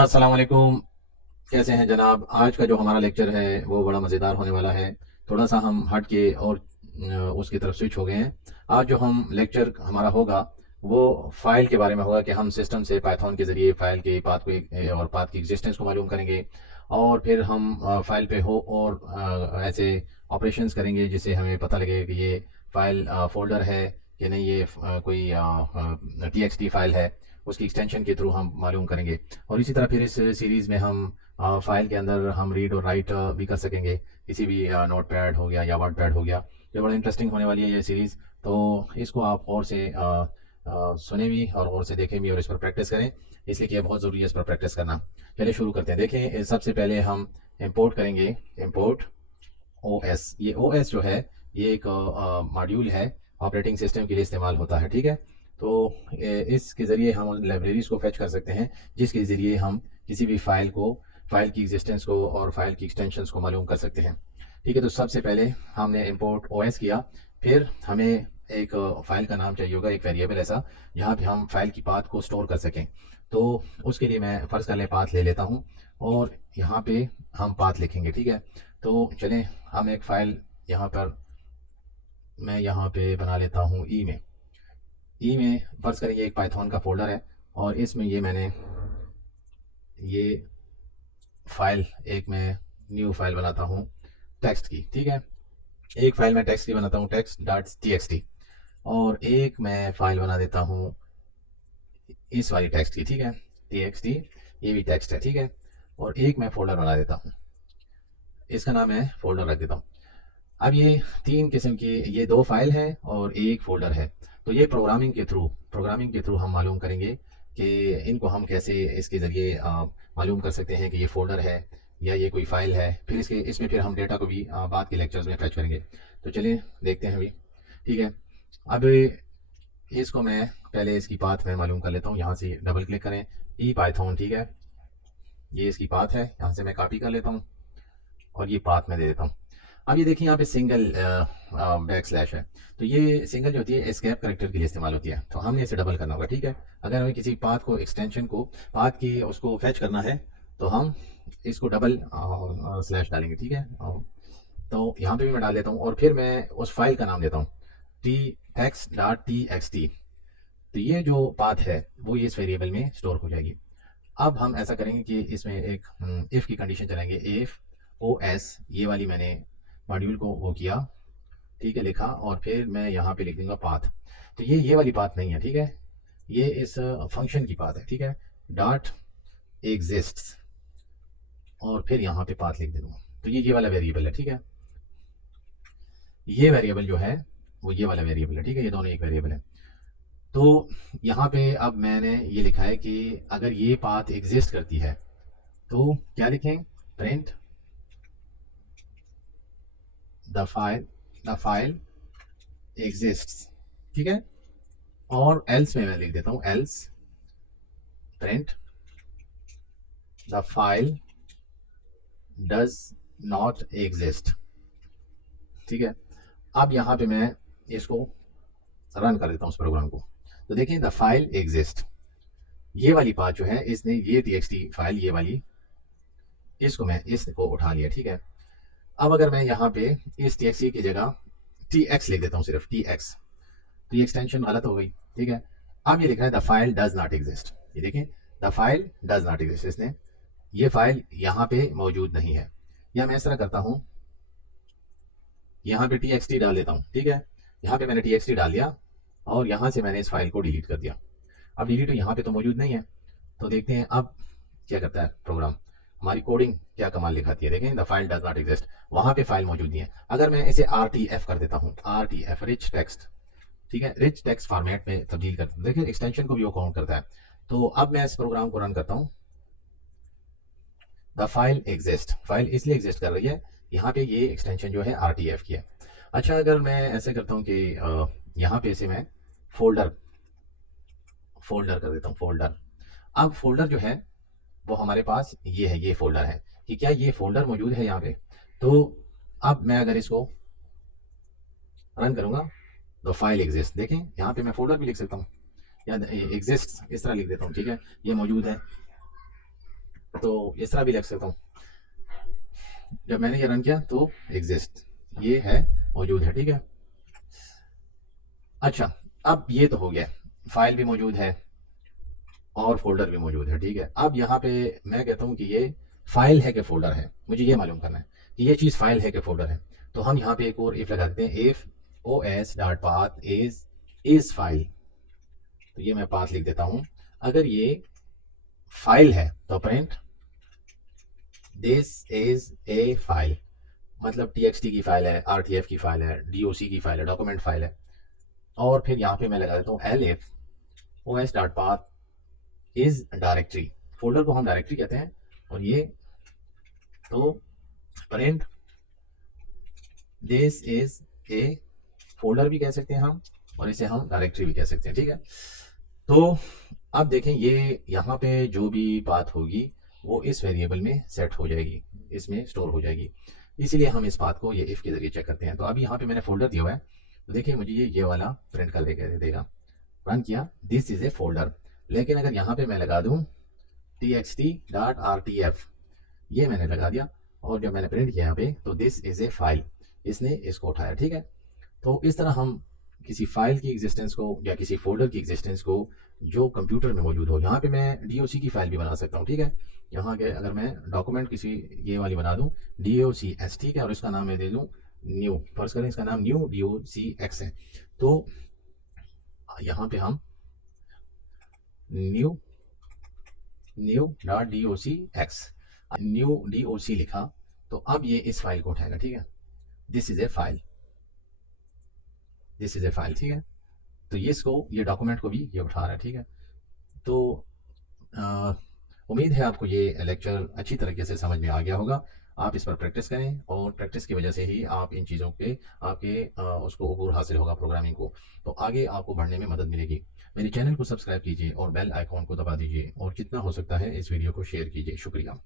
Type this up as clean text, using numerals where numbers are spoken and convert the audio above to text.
अस्सलाम वालेकुम। कैसे हैं जनाब? आज का जो हमारा लेक्चर है वो बड़ा मज़ेदार होने वाला है। थोड़ा सा हम हट के और उसकी तरफ स्विच हो गए हैं। आज जो हम लेक्चर हमारा होगा वो फ़ाइल के बारे में होगा कि हम सिस्टम से पाइथन के ज़रिए फ़ाइल के पाथ को और पाथ की एग्जिस्टेंस को मालूम करेंगे। और फिर हम फ़ाइल पे हो और ऐसे ऑपरेशंस करेंगे जिससे हमें पता लगे कि ये फ़ाइल फ़ोल्डर है कि नहीं, ये कोई TXT फ़ाइल है। उसकी एक्सटेंशन के थ्रू हम मालूम करेंगे। और इसी तरह फिर इस सीरीज़ में हम फाइल के अंदर हम रीड और राइट भी कर सकेंगे, किसी भी नोट पैड हो गया या वर्ड पैड हो गया। जो बड़ा इंटरेस्टिंग होने वाली है ये सीरीज़। तो इसको आप और से सुने भी और गौर से देखें भी और इस पर प्रैक्टिस करें, इसलिए कि ये बहुत ज़रूरी है इस पर प्रैक्टिस करना। चलिए शुरू करते हैं। देखें, सबसे पहले हम इंपोर्ट करेंगे। Import OS। ये OS जो है ये एक मॉड्यूल है, ऑपरेटिंग सिस्टम के लिए इस्तेमाल होता है। ठीक है, तो इसके ज़रिए हम उन लाइब्रेरीज़ को फैच कर सकते हैं जिसके ज़रिए हम किसी भी फ़ाइल की एग्जिस्टेंस को और फाइल की एक्सटेंशंस को मालूम कर सकते हैं। ठीक है, तो सबसे पहले हमने इंपोर्ट OS किया। फिर हमें एक फ़ाइल का नाम चाहिए होगा, एक वेरिएबल ऐसा जहाँ पे हम फाइल की पाथ को स्टोर कर सकें। तो उसके लिए मैं फ़र्ज़ कर लें पाथ ले लेता हूँ और यहाँ पे हम पाथ लिखेंगे। ठीक है, तो चलें हम एक फ़ाइल यहाँ पर मैं यहाँ पे बना लेता हूँ ई में फ़र्ज़ करें ये एक पाइथन का फ़ोल्डर है और इसमें ये मैंने ये फ़ाइल एक मैं न्यू फ़ाइल बनाता हूँ टेक्स्ट की। ठीक है, एक फ़ाइल मैं टेक्स्ट की बनाता हूँ, टेक्स्ट डॉट TXT। और एक मैं फ़ाइल बना देता हूँ इस वाली टेक्स्ट की। ठीक है, TXT, ये भी टेक्स्ट है। ठीक है, और एक मैं फ़ोल्डर बना देता हूँ, इसका नाम है फ़ोल्डर रख देता हूँ। अब ये तीन किस्म की, ये दो फाइल है और एक फ़ोल्डर है। तो ये प्रोग्रामिंग के थ्रू हम मालूम करेंगे कि इनको हम कैसे इसके ज़रिए मालूम कर सकते हैं कि ये फ़ोल्डर है या ये कोई फ़ाइल है। फिर इसमें फिर हम डेटा को भी बाद के लेक्चर्स में फैच करेंगे। तो चलिए देखते हैं अभी। ठीक है, अब इसको मैं पहले इसकी पाथ में मालूम कर लेता हूँ। यहाँ से डबल क्लिक करें, ई पाइथन। ठीक है, ये इसकी पाथ है, यहाँ से मैं कॉपी कर लेता हूँ और ये पाथ में दे देता हूँ। अब ये देखिए यहाँ पे सिंगल बैक स्लैश है। तो ये सिंगल जो होती है एस्केप करेक्टर के लिए इस्तेमाल होती है, तो हमने इसे डबल करना होगा। ठीक है, अगर हमें किसी पाथ को एक्सटेंशन को पाथ की उसको फैच करना है तो हम इसको डबल स्लैश डालेंगे। ठीक है, तो यहाँ पे भी मैं डाल देता हूँ और फिर मैं उस फाइल का नाम देता हूँ text.txt। तो ये जो पाथ है वो ये इस वेरिएबल में स्टोर हो जाएगी। अब हम ऐसा करेंगे कि इसमें एक इफ़ की कंडीशन चलाएंगे। इफ़ OS, ये वाली मैंने मॉड्यूल को वो किया, ठीक है, लिखा और फिर मैं यहाँ पे लिख दूंगा पाथ। तो ये वाली पाथ नहीं है। ठीक है, ये इस फंक्शन की पाथ है। ठीक है, डॉट एग्जिस्ट्स और फिर यहाँ पे पाथ लिख दे दूंगा। तो ये वाला वेरिएबल है। ठीक है, ये वेरिएबल जो है वो ये वाला वेरिएबल है। ठीक है, ये दोनों एक वेरिएबल है। तो यहाँ पे अब मैंने ये लिखा है कि अगर ये पाथ एग्जिस्ट करती है तो क्या लिखें, प्रिंट द फाइल एग्जिस्ट्स। ठीक है, और एल्स में मैं लिख देता हूँ else print the file does not exist. ठीक है, अब यहाँ पे मैं इसको रन कर देता हूँ उस प्रोग्राम को। तो देखें, द फाइल एग्जिस्ट, ये वाली बात जो है इसने ये TXT फाइल ये वाली इसको मैं इसको उठा लिया। ठीक है, अब अगर मैं यहाँ पे इस TXT की जगह TX लिख देता हूँ, सिर्फ TX, तो ये एक्सटेंशन गलत हो गई। ठीक है, अब ये लिख रहा है the file does not exist. ये देखें, the file does not exist, इसने ये फाइल यहाँ पे मौजूद नहीं है। या मैं इस तरह करता हूँ, यहाँ पे TXT डाल देता हूँ। ठीक है, यहाँ पे मैंने TXT डाल दिया और यहाँ से मैंने इस फाइल को डिलीट कर दिया। अब डिलीट यहाँ पे तो मौजूद नहीं है। तो देखते हैं अब क्या करता है प्रोग्राम, हमारी कोडिंग क्या कमाल लिखाती है। देखें, the file does not exist, वहाँ पे फाइल मौजूद नहीं है। अगर मैं इसे RTF कर देता हूँ, RTF रिच टेक्स्ट, ठीक है, रिच टेक्स्ट फॉर्मेट में तब्दील करता हूँ, देखिए एक्सटेंशन को भी वो काउंट करता है। तो अब मैं इस प्रोग्राम को रन करता हूँ। द फाइल एग्जिस्ट, फाइल इसलिए एग्जिस्ट कर रही है, यहाँ पे ये एक्सटेंशन जो है RTF की है। अच्छा, अगर मैं ऐसे करता हूँ कि यहाँ पे इसे मैं फोल्डर फोल्डर कर देता हूँ, फोल्डर। अब फोल्डर जो है वो हमारे पास ये है, ये फोल्डर है कि क्या ये फोल्डर मौजूद है यहाँ पे। तो अब मैं अगर इसको रन करूँगा तो फाइल एग्जिस्ट, देखें यहाँ पे मैं फोल्डर भी लिख सकता हूँ या एग्जिस्ट इस तरह लिख देता हूँ। ठीक है, ये मौजूद है। तो इस तरह भी लिख सकता हूँ, जब मैंने ये रन किया तो एग्जिस्ट, ये है, मौजूद है, ठीक है। अच्छा, अब ये तो हो गया, फाइल भी मौजूद है और फोल्डर भी मौजूद है, ठीक है। अब यहाँ पे मैं कहता हूँ कि ये फाइल है कि फोल्डर है, मुझे ये मालूम करना है कि ये चीज़ फाइल है कि फोल्डर है। तो हम यहाँ पे एक और इफ लगा देते हैं, if os dot path is file. तो ये मैं पाथ लिख देता हूँ। अगर ये फाइल है तो print this is a file, मतलब txt की फाइल है, rtf की फाइल है, doc की फाइल है, डॉक्यूमेंट फाइल है। और फिर यहाँ पे मैं लगा देता हूँ elif os dot path is directory, folder को हम डायरेक्टरी कहते हैं, और ये तो print this is a folder भी कह सकते हैं हम, और इसे हम डायरेक्टरी भी कह सकते हैं, ठीक है। तो अब देखें, ये यहाँ पे जो भी बात होगी वो इस वेरिएबल में सेट हो जाएगी, इसमें स्टोर हो जाएगी। इसीलिए हम इस बात को ये इफ़ के ज़रिए चेक करते हैं। तो अभी यहाँ पे मैंने फोल्डर दिया हुआ है, तो देखिए मुझे ये वाला प्रिंट कर देगा, रन किया, दिस इज़ ए फोल्डर। लेकिन अगर यहाँ पे मैं लगा दूँ txt.rtf, ये मैंने लगा दिया, और जब मैंने प्रिंट किया यहाँ पे तो दिस इज़ ए फाइल, इसने इसको उठाया, ठीक है। तो इस तरह हम किसी फाइल की एग्जिस्टेंस को या किसी फोल्डर की एग्जिस्टेंस को जो कंप्यूटर में मौजूद हो, यहाँ पे मैं डीओसी की फाइल भी बना सकता हूँ, ठीक है। यहाँ के अगर मैं डॉक्यूमेंट किसी ये वाली बना दूँ DOCS, ठीक है, और इसका नाम मैं दे दूँ न्यू, फर्ज करें इसका नाम न्यू DOCX है। तो यहाँ पे हम new dot DOCX, new DOC लिखा, तो अब ये इस फाइल को उठाएगा, ठीक है। This is a file, this is a file, ठीक है। तो ये इसको, ये डॉक्यूमेंट को भी ये उठा रहा है, ठीक है। तो उम्मीद है आपको ये लेक्चर अच्छी तरीके से समझ में आ गया होगा। आप इस पर प्रैक्टिस करें, और प्रैक्टिस की वजह से ही आप इन चीज़ों पे आपके उसको अबूर हासिल होगा, प्रोग्रामिंग को, तो आगे आपको बढ़ने में मदद मिलेगी। मेरे चैनल को सब्सक्राइब कीजिए और बेल आइकॉन को दबा दीजिए, और जितना हो सकता है इस वीडियो को शेयर कीजिए। शुक्रिया।